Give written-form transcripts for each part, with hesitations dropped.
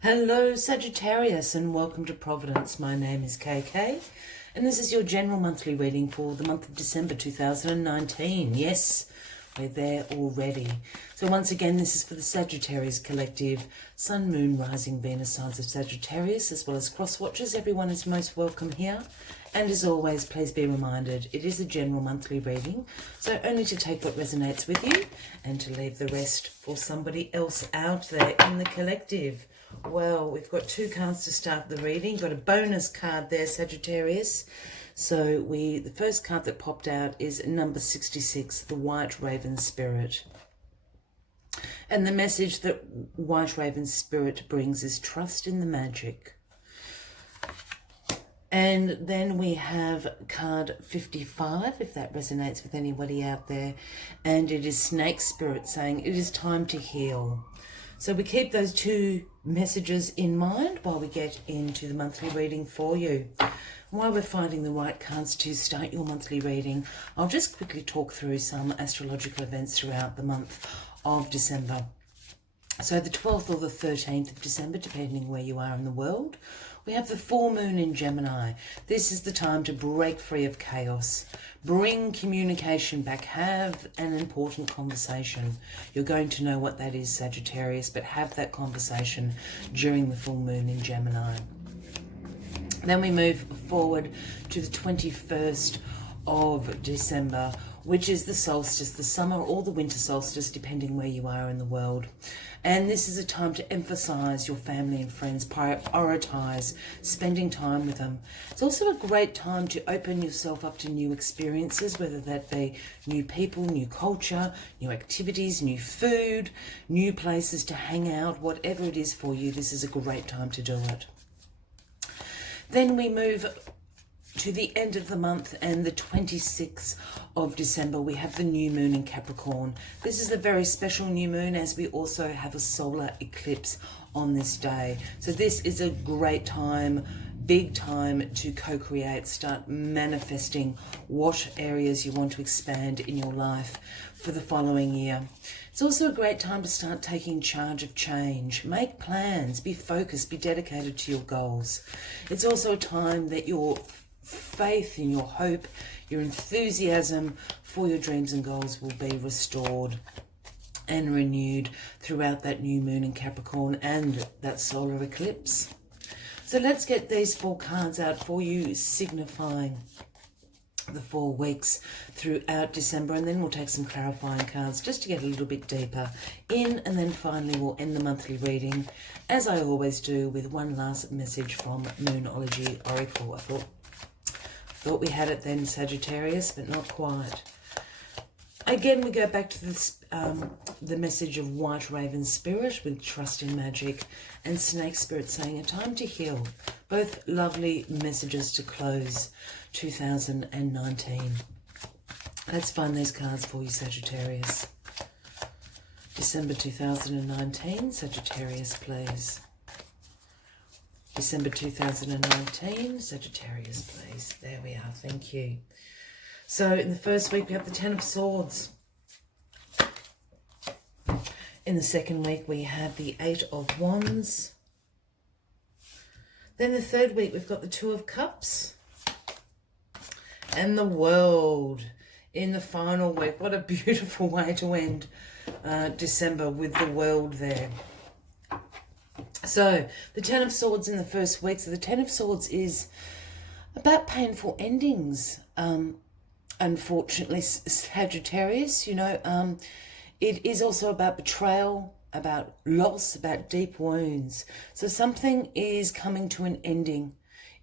Hello Sagittarius and welcome to Providence. My name is KK and this is your general monthly reading for the month of December 2019. Yes, we're there already. So once again, this is for the Sagittarius collective, Sun, Moon, Rising, Venus signs of Sagittarius, as well as cross watchers. Everyone is most welcome here. And as always, please be reminded, it is a general monthly reading, so only to take what resonates with you and to leave the rest for somebody else out there in the collective. Well, we've got two cards to start the reading. Got a bonus card there, Sagittarius. So the first card that popped out is number 66, the White Raven Spirit. And the message that White Raven Spirit brings is trust in the magic. And then we have card 55, if that resonates with anybody out there. And it is Snake Spirit saying it is time to heal. So we keep those two messages in mind while we get into the monthly reading for you. While we're finding the right cards to start your monthly reading, I'll just quickly talk through some astrological events throughout the month of December. So the 12th or the 13th of December, depending where you are in the world, we have the full moon in Gemini. This is the time to break free of chaos, bring communication back, have an important conversation. You're going to know what that is, Sagittarius, but have that conversation during the full moon in Gemini. Then we move forward to the 21st of December, which is the solstice, the summer or the winter solstice, depending where you are in the world. And this is a time to emphasize your family and friends, prioritize spending time with them. It's also a great time to open yourself up to new experiences, whether that be new people, new culture, new activities, new food, new places to hang out, whatever it is for you. This is a great time to do it. Then we move to the end of the month, and the 26th of December, we have the new moon in Capricorn. This is a very special new moon, as we also have a solar eclipse on this day. So this is a great time, big time to co-create, start manifesting what areas you want to expand in your life for the following year. It's also a great time to start taking charge of change, make plans, be focused, be dedicated to your goals. It's also a time that your faith and your hope, your enthusiasm for your dreams and goals will be restored and renewed throughout that new moon in Capricorn and that solar eclipse. So let's get these four cards out for you, signifying the 4 weeks throughout December, and then we'll take some clarifying cards just to get a little bit deeper in, and then finally we'll end the monthly reading, as I always do, with one last message from Moonology Oracle. I thought we had it then, Sagittarius, but not quite. Again, we go back to this, the message of White Raven Spirit with trust in magic, and Snake Spirit saying a time to heal. Both lovely messages to close 2019. Let's find these cards for you, Sagittarius. December 2019, Sagittarius, please. December 2019, Sagittarius, please. There we are, thank you. So in the first week, we have the 10 of Swords. In the second week, we have the 8 of Wands. Then the third week, we've got the 2 of Cups. And the World in the final week. What a beautiful way to end December, with the World there. So the 10 of Swords in the first week. So the 10 of Swords is about painful endings. Unfortunately, Sagittarius, it is also about betrayal, about loss, about deep wounds. So something is coming to an ending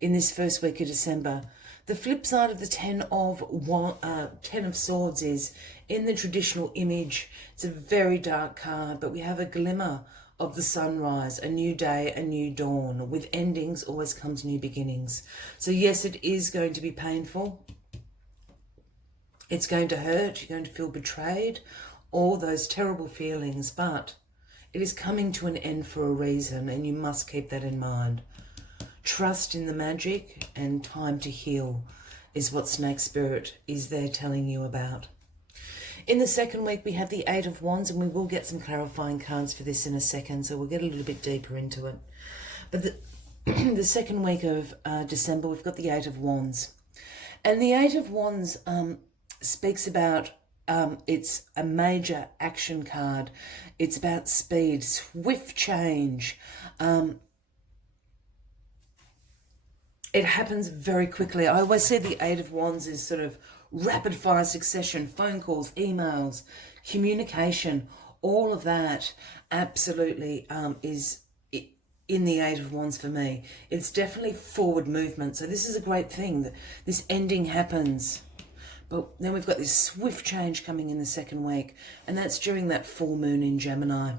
in this first week of December. The flip side of the 10 of Swords is, in the traditional image, it's a very dark card, but we have a glimmer of the sunrise, a new day, a new dawn. With endings always comes new beginnings. So yes, it is going to be painful. It's going to hurt. You're going to feel betrayed, all those terrible feelings, but it is coming to an end for a reason, and you must keep that in mind. Trust in the magic and time to heal is what Snake Spirit is there telling you about. In the second week, we have the Eight of Wands, and we will get some clarifying cards for this in a second, so we'll get a little bit deeper into it. But the second week of December, we've got the Eight of Wands. And the Eight of Wands speaks about, it's a major action card. It's about speed, swift change. It happens very quickly. I always see the Eight of Wands as sort of rapid fire succession, phone calls, emails, communication, all of that absolutely is in the Eight of Wands for me. It's definitely forward movement. So this is a great thing that this ending happens. But then we've got this swift change coming in the second week, and that's during that full moon in Gemini.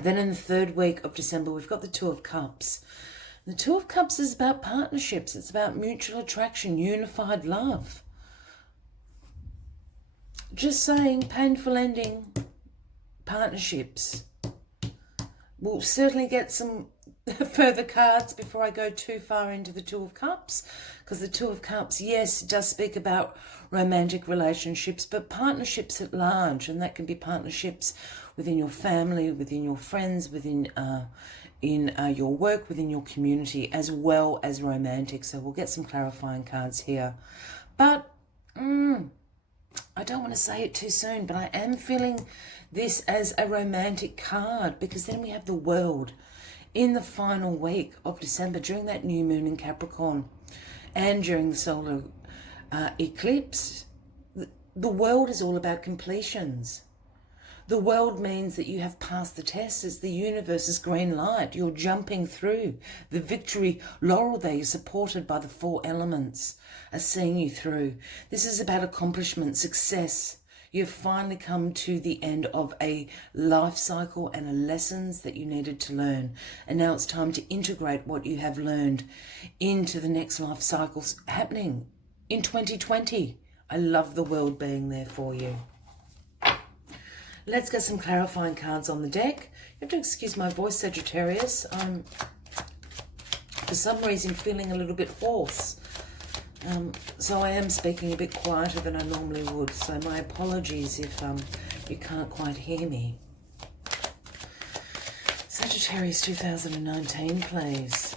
Then in the third week of December, we've got the Two of Cups. The Two of Cups is about partnerships. It's about mutual attraction, unified love. Just saying, painful ending, partnerships. We'll certainly get some further cards before I go too far into the Two of Cups, because the Two of Cups, yes, it does speak about romantic relationships, but partnerships at large, and that can be partnerships within your family, within your friends, within your work, within your community, as well as romantic. So we'll get some clarifying cards here. But I don't want to say it too soon, but I am feeling this as a romantic card, because then we have the World in the final week of December during that new moon in Capricorn and during the solar eclipse. The World is all about completions. The World means that you have passed the test. It's the universe's green light. You're jumping through the victory laurel there. You're supported by the four elements are seeing you through. This is about accomplishment, success. You've finally come to the end of a life cycle and the lessons that you needed to learn. And now it's time to integrate what you have learned into the next life cycles happening in 2020. I love the World being there for you. Let's get some clarifying cards on the deck. You have to excuse my voice, Sagittarius. I'm, for some reason, feeling a little bit hoarse. So I am speaking a bit quieter than I normally would. So my apologies if you can't quite hear me. Sagittarius 2019, please.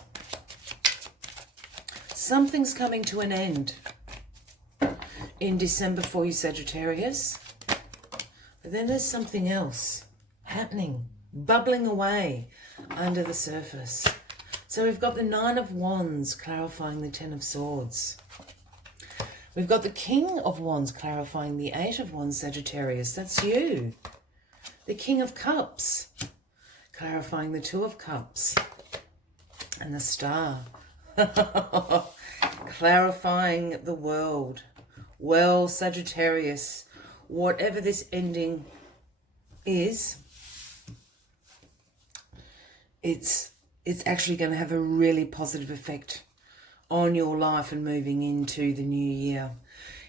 Something's coming to an end in December for you, Sagittarius. But then there's something else happening, bubbling away under the surface. So we've got the Nine of Wands clarifying the Ten of Swords. We've got the King of Wands clarifying the Eight of Wands, Sagittarius. That's you. The King of Cups clarifying the Two of Cups. And the Star clarifying the World. Well, Sagittarius, whatever this ending is, it's actually going to have a really positive effect on your life and moving into the new year.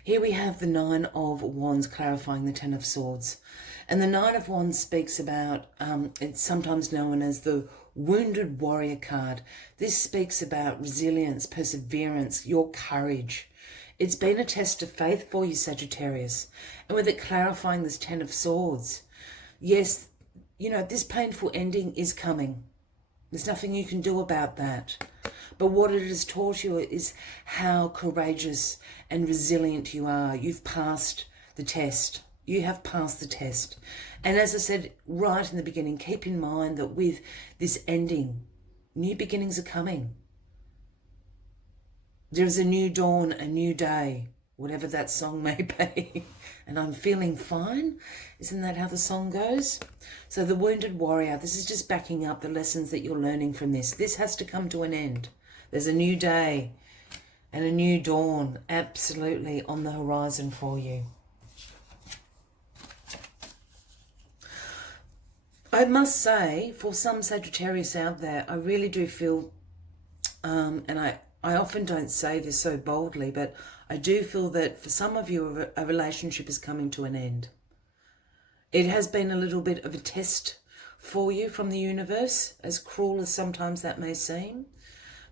Here we have the Nine of Wands clarifying the Ten of Swords. And the Nine of Wands speaks about, it's sometimes known as the Wounded Warrior card. This speaks about resilience, perseverance, your courage. It's been a test of faith for you, Sagittarius. And with it clarifying this Ten of Swords, yes, you know, this painful ending is coming. There's nothing you can do about that. But what it has taught you is how courageous and resilient you are. You've passed the test. You have passed the test. And as I said right in the beginning, keep in mind that with this ending, new beginnings are coming. There is a new dawn, a new day, whatever that song may be. And I'm feeling fine. Isn't that how the song goes? So the Wounded Warrior, this is just backing up the lessons that you're learning from this. This has to come to an end. There's a new day and a new dawn absolutely on the horizon for you. I must say, for some Sagittarius out there, I really do feel, and I often don't say this so boldly, but I do feel that for some of you, a relationship is coming to an end. It has been a little bit of a test for you from the universe, as cruel as sometimes that may seem,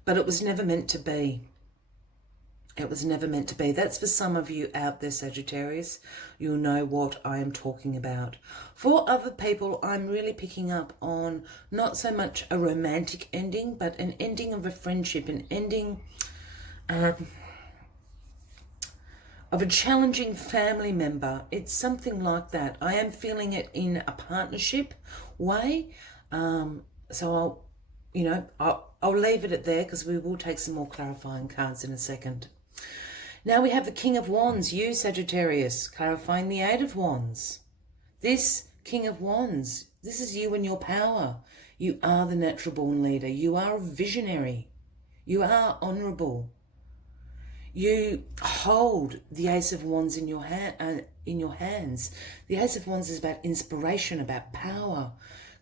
but it was never meant to be. It was never meant to be. That's for some of you out there, Sagittarius. You'll know what I am talking about. For other people, I'm really picking up on not so much a romantic ending, but an ending of a friendship, an ending of a challenging family member. It's something like that. I am feeling it in a partnership way. So I'll leave it at there because we will take some more clarifying cards in a second. Now we have the King of Wands, you Sagittarius, clarifying the Eight of Wands. This King of Wands, this is you and your power. You are the natural born leader. You are a visionary. You are honourable. You hold the Ace of Wands in your hands. The Ace of Wands is about inspiration, about power,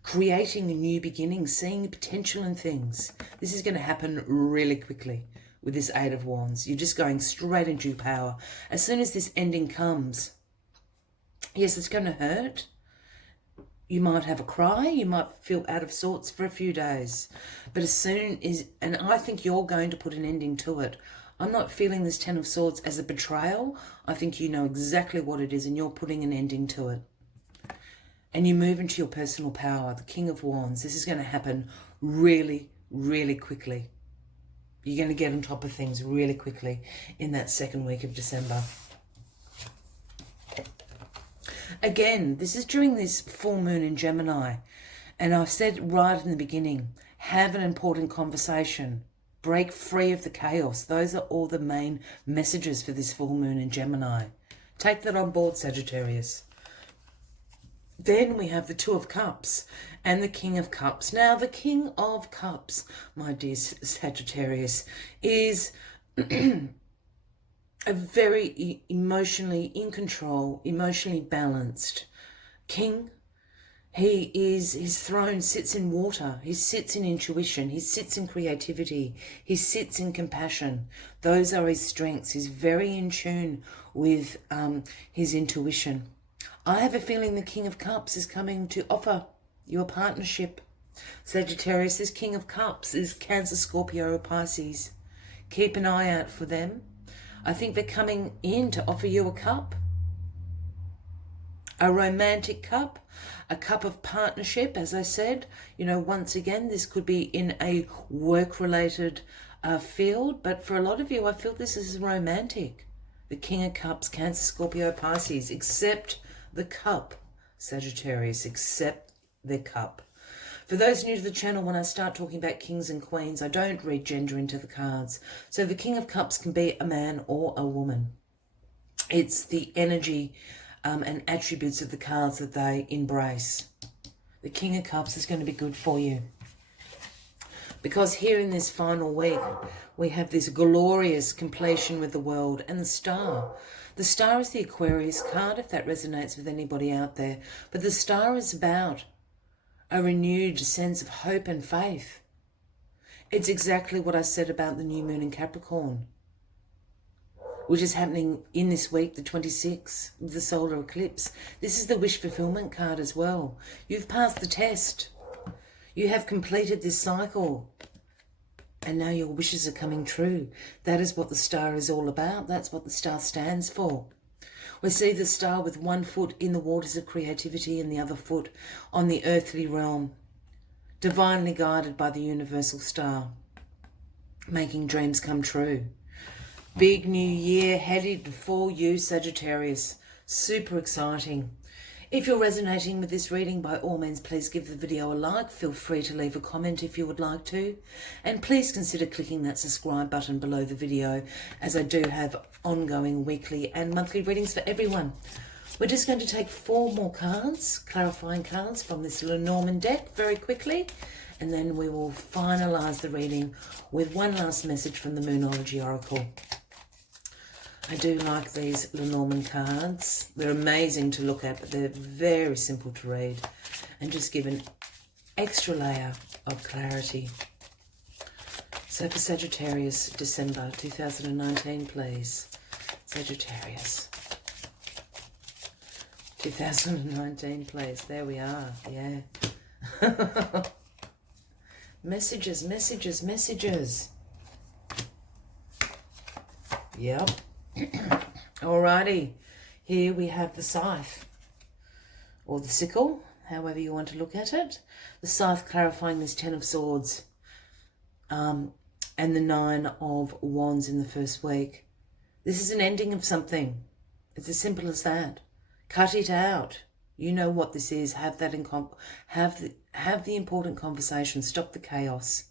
creating a new beginning, seeing potential in things. This is going to happen really quickly with this Eight of Wands. You're just going straight into your power. As soon as this ending comes, yes, it's going to hurt. You might have a cry. You might feel out of sorts for a few days. But as soon as, and I think you're going to put an ending to it. I'm not feeling this Ten of Swords as a betrayal. I think you know exactly what it is and you're putting an ending to it. And you move into your personal power, the King of Wands. This is going to happen really, really quickly. You're going to get on top of things really quickly in that second week of December. Again, this is during this full moon in Gemini. And I've said right in the beginning, have an important conversation. Break free of the chaos. Those are all the main messages for this full moon in Gemini. Take that on board, Sagittarius. Then we have the Two of Cups and the King of Cups. Now, the King of Cups, my dear Sagittarius, is a very emotionally in control, emotionally balanced king. His throne sits in water. He sits in intuition. He sits in creativity. He sits in compassion. Those are his strengths. He's very in tune with his intuition. I have a feeling the King of Cups is coming to offer you a partnership. Sagittarius, this King of Cups is Cancer, Scorpio, or Pisces. Keep an eye out for them. I think they're coming in to offer you a cup. A romantic cup. A cup of partnership, as I said. You know, once again, this could be in a work-related field. But for a lot of you, I feel this is romantic. The King of Cups, Cancer, Scorpio, Pisces. Accept the cup, Sagittarius. Accept the cup. For those new to the channel, when I start talking about kings and queens, I don't read gender into the cards. So the King of Cups can be a man or a woman. It's the energy and attributes of the cards that they embrace. The King of Cups is going to be good for you. Because here in this final week, we have this glorious completion with the world and the Star. The Star is the Aquarius card, if that resonates with anybody out there. But the Star is about a renewed sense of hope and faith. It's exactly what I said about the new moon in Capricorn, which is happening in this week, the 26th, with the solar eclipse. This is the wish fulfillment card as well. You've passed the test. You have completed this cycle. And now your wishes are coming true. That is what the Star is all about. That's what the Star stands for. We see the Star with one foot in the waters of creativity and the other foot on the earthly realm, divinely guided by the universal star, making dreams come true. Big new year headed for you, Sagittarius. Super exciting. If you're resonating with this reading, by all means, please give the video a like. Feel free to leave a comment if you would like to. And please consider clicking that subscribe button below the video, as I do have ongoing weekly and monthly readings for everyone. We're just going to take 4 more cards, clarifying cards from this Lenormand deck very quickly. And then we will finalise the reading with one last message from the Moonology Oracle. I do like these Lenormand cards. They're amazing to look at, but they're very simple to read and just give an extra layer of clarity. So for Sagittarius, December 2019, please. Sagittarius. 2019, please. There we are. Yeah. Messages, messages, messages. Yep. Alrighty. Here we have the scythe, or the sickle, however you want to look at it. The scythe clarifying this 10 of Swords, and the 9 of Wands in the first week. This is an ending of something. It's as simple as that. Cut it out. You know what this is. Have that have the important conversation. Stop the chaos.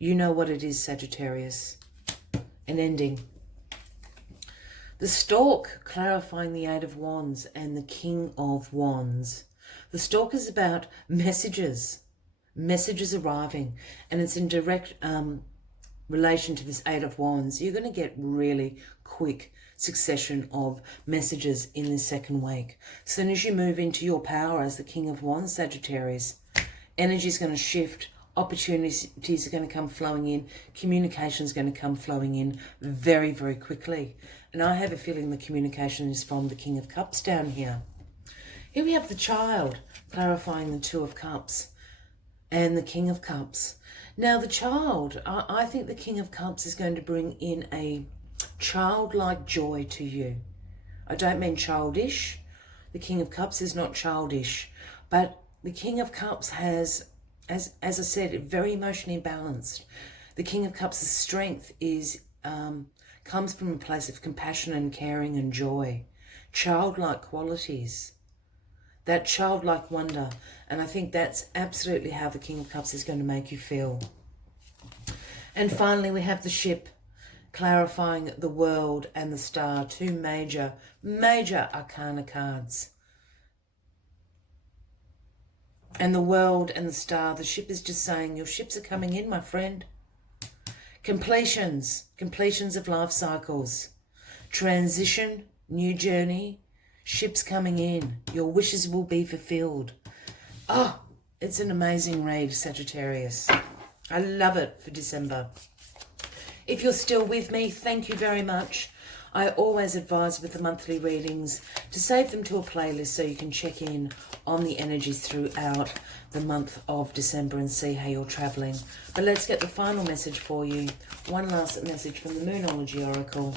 You know what it is, Sagittarius. An ending. The Stork, clarifying the 8 of Wands and the King of Wands. The Stork is about messages arriving, and it's in direct relation to this 8 of Wands. You're going to get really quick succession of messages in this second week. As soon as you move into your power as the King of Wands, Sagittarius, energy is going to shift. Opportunities are going to come flowing in. Communication is going to come flowing in very, very quickly. And I have a feeling the communication is from the King of Cups down here. Here we have the Child, clarifying the 2 of Cups and the King of Cups. Now the Child, I think the King of Cups is going to bring in a childlike joy to you. I don't mean childish. The King of Cups is not childish, but the King of Cups has, as I said, very emotionally balanced. The King of Cups' strength is comes from a place of compassion and caring and joy, childlike qualities, that childlike wonder. And I think that's absolutely how the King of Cups is going to make you feel. And finally, we have the Ship, clarifying the World and the Star, 2 major arcana cards. And the World and the Star, the Ship is just saying, your ships are coming in, my friend. Completions of life cycles, transition, new journey, ships coming in. Your wishes will be fulfilled. Oh, it's an amazing read, Sagittarius. I love it for December. If you're still with me, thank you very much. I always advise with the monthly readings to save them to a playlist so you can check in on the energies throughout the month of December and see how you're traveling. But let's get the final message for you. One last message from the Moonology Oracle.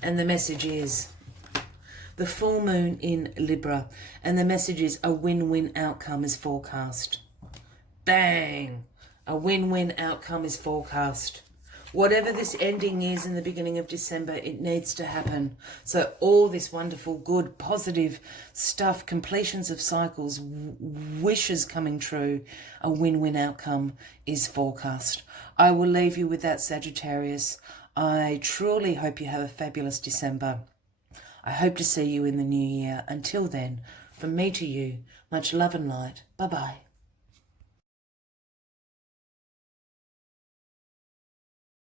And the message is the full moon in Libra. And the message is a win-win outcome is forecast. Bang! A win-win outcome is forecast. Whatever this ending is in the beginning of December, it needs to happen. So all this wonderful, good, positive stuff, completions of cycles, wishes coming true, a win-win outcome is forecast. I will leave you with that, Sagittarius. I truly hope you have a fabulous December. I hope to see you in the new year. Until then, from me to you, much love and light. Bye-bye.